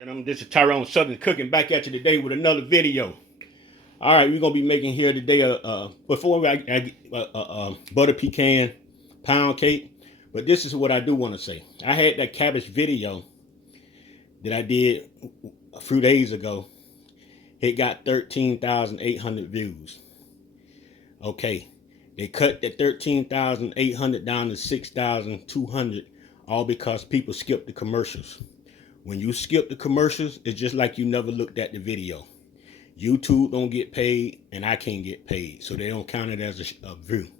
And this is Tyron'e Southern Cooking back at you today with another video. All right, we're gonna be making here today before I get butter pecan pound cake. But this is what I do want to say. I had that cabbage video that I did a few days ago. It got 13,800 views. Okay, they cut that 13,800 down to 6,200, all because people skipped the commercials. When you skip the commercials, it's just like you never looked at the video. YouTube don't get paid, and I can't get paid, so they don't count it as a view.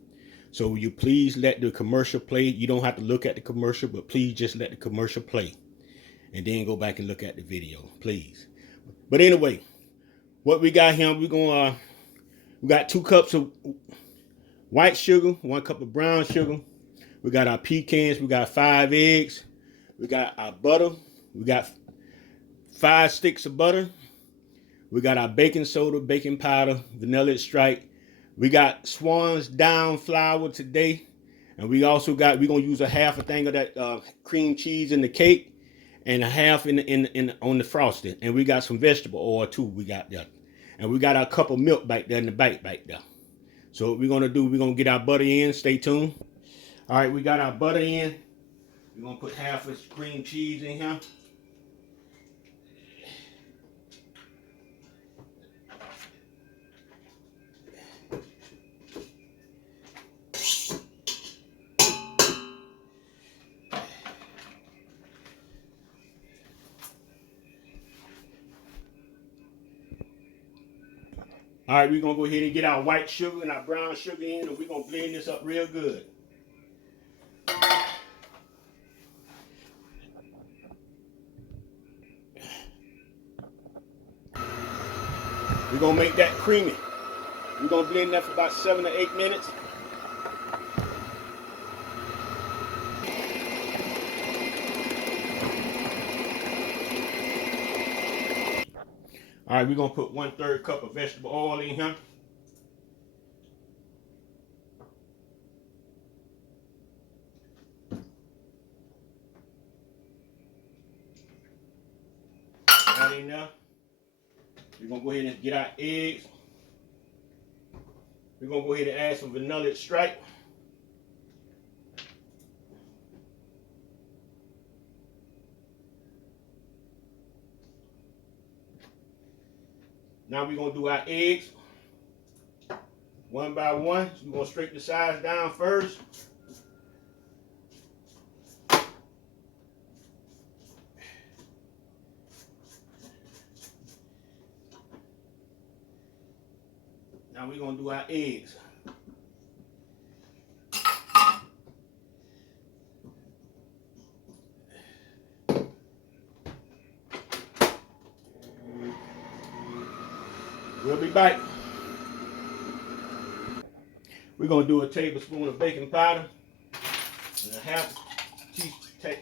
So will you please let the commercial play? You don't have to look at the commercial, but please just let the commercial play, and then go back and look at the video, please. But anyway, what we got here, we got 2 cups of white sugar, 1 cup of brown sugar. We got our pecans. We got 5 eggs. We got our butter. We got 5 sticks of butter. We got our baking soda, baking powder, vanilla extract. We got Swans down flour today. And we also got, we're going to use a half a thing of that cream cheese in the cake and a half on the frosting. And we got some vegetable oil too. We got that. And we got our cup of milk back there in the back there. So what we're going to do, we're going to get our butter in. Stay tuned. All right, we got our butter in. We're going to put half of cream cheese in here. All right, we're going to go ahead and get our white sugar and our brown sugar in, and we're going to blend this up real good. We're going to make that creamy. We're going to blend that for about 7 to 8 minutes. All right, we're going to put 1/3 cup of vegetable oil in here. Right in there. We're going to go ahead and get our eggs. We're going to go ahead and add some vanilla extract. Now we're going to do our eggs one by one. So we're going to straighten the sides down first. Now we're going to do our eggs. We'll be back. We're going to do a tablespoon of baking powder and a half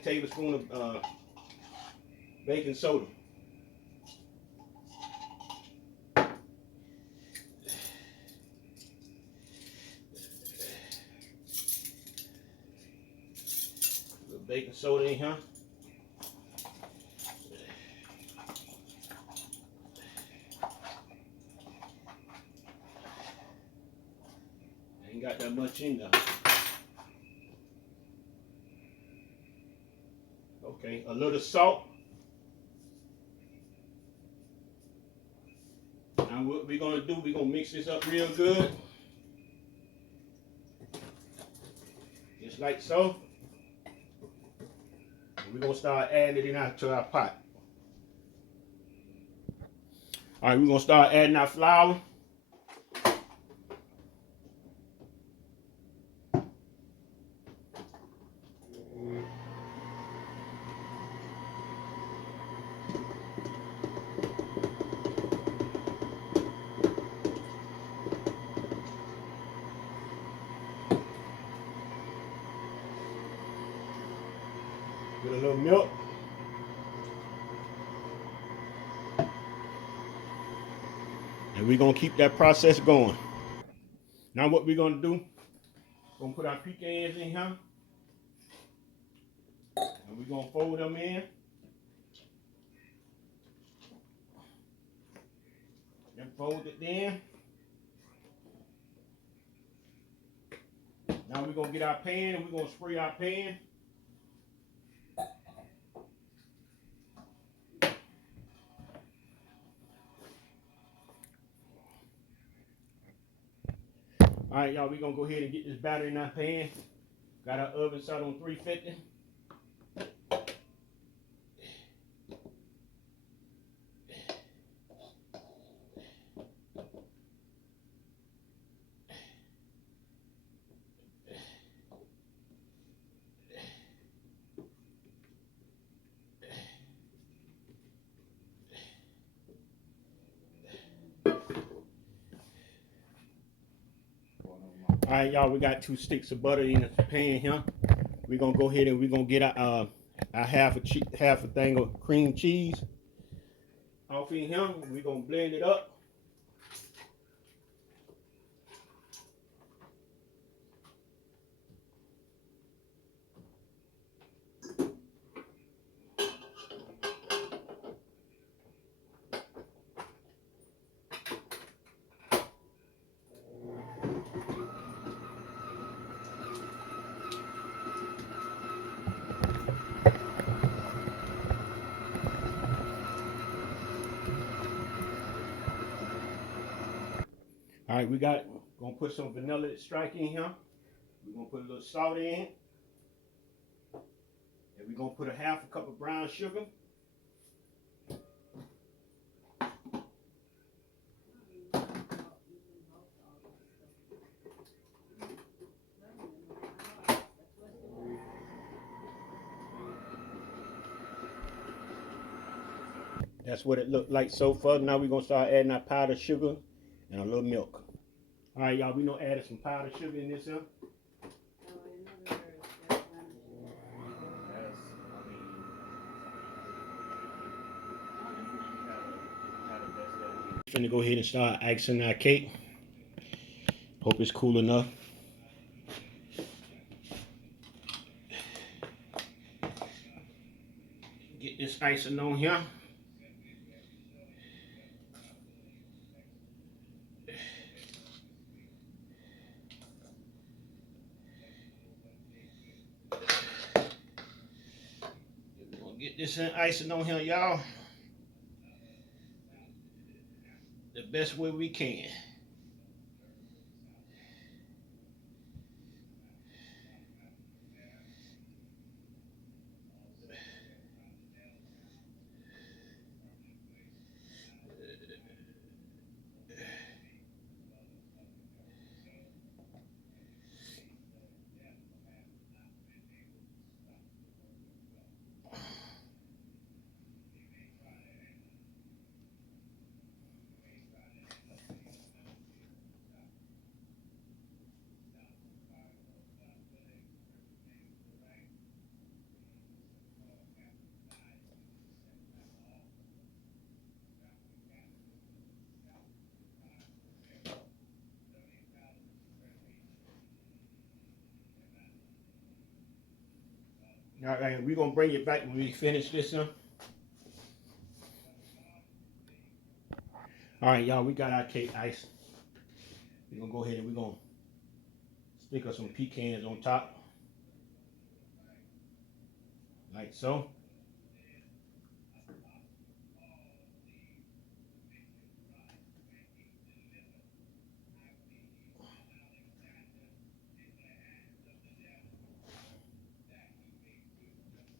tablespoon of baking soda. Baking soda in here. Ain't got that much in there. Okay, a little salt. Now what we're gonna do, we're gonna mix this up real good. Just like so. We're going to start adding it into our pot. All right, we're going to start adding our flour. With a little milk. And we're going to keep that process going. Now what we're going to do, we're going to put our pecans in here. And we're going to fold them in. Fold it in. Now we're gonna get our pan and we're gonna spray our pan. All right, y'all, we're gonna go ahead and get this batter in our pan. Got our oven set on 350. All right, y'all, we got 2 sticks of butter in the pan here. We're gonna go ahead and we're gonna get our half a thing of cream cheese off in here. We're gonna blend it up. All right, gonna put some vanilla extract in here. We're gonna put a little salt in, and we're gonna put a half a cup of brown sugar. That's what it looked like so far. Now we're gonna start adding our powdered sugar and a little milk. All right, y'all, we gonna add some powdered sugar in this here. Finna go ahead and start icing our cake. Hope it's cool enough. Get this icing on here. We're gonna get this icing on here, y'all, the best way we can. All right, we're gonna bring it back when we finish this one. All right, y'all, we got our cake ice. We're gonna go ahead and we're gonna stick us some pecans on top, like so.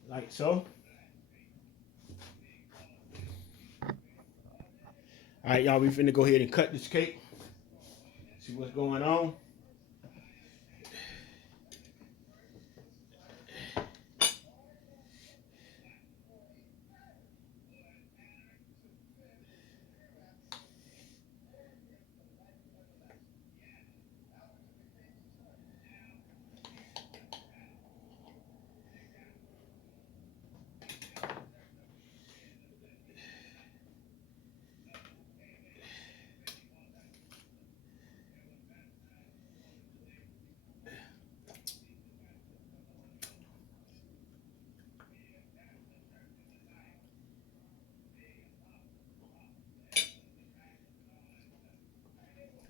Like so. All right, y'all, we finna go ahead and cut this cake. See what's going on.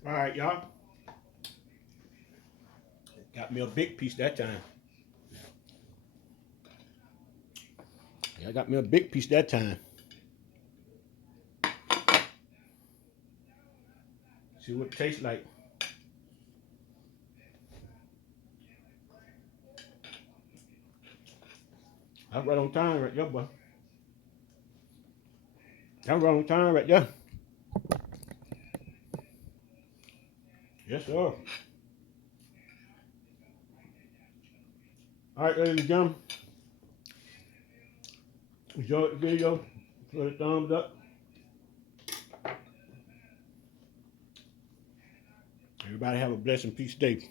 All right, y'all. Got me a big piece that time. Yeah, I got me a big piece that time. See what it tastes like. That's right on time right there, boy. That's right on time right there. Yes, sir. All right, ladies and gentlemen. Enjoy the video. Put a thumbs up. Everybody have a blessed and peace day.